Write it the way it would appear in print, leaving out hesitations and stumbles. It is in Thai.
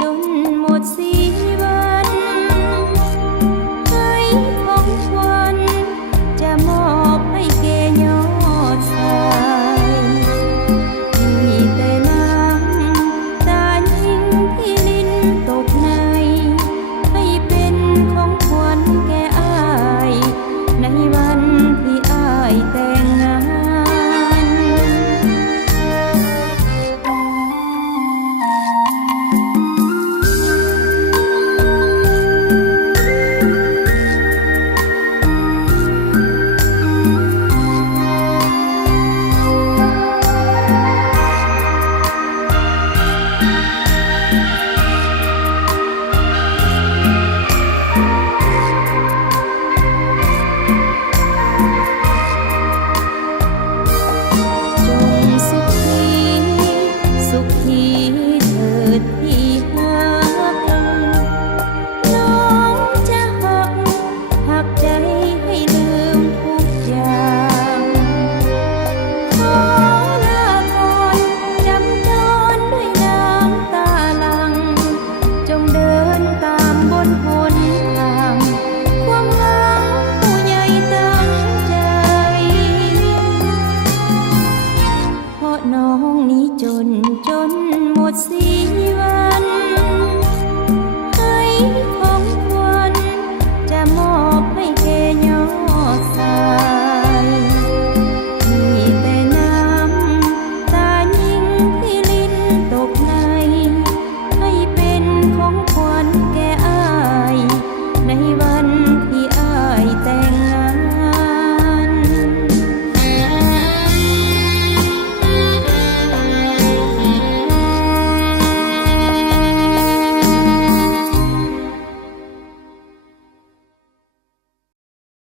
จนหมดสีวันให้ของขวัญจะมอบให้แกยอดชายมีแต่น้ำตายิ่งที่ลิ้นตกในให้เป็นของขวัญแก่อ้ายในวันที่อ้ายแต่งงานสุขีเถิดที่หักน้องจะหักใจให้ลืมทุกอย่างขอลาก่อนจำจรด้วยน้ำตาหลั่งจงเดินตามบนหนทางความหวังผู้ใหญ่ตั้งใจเพราะน้องนี้จนหมดสิ้น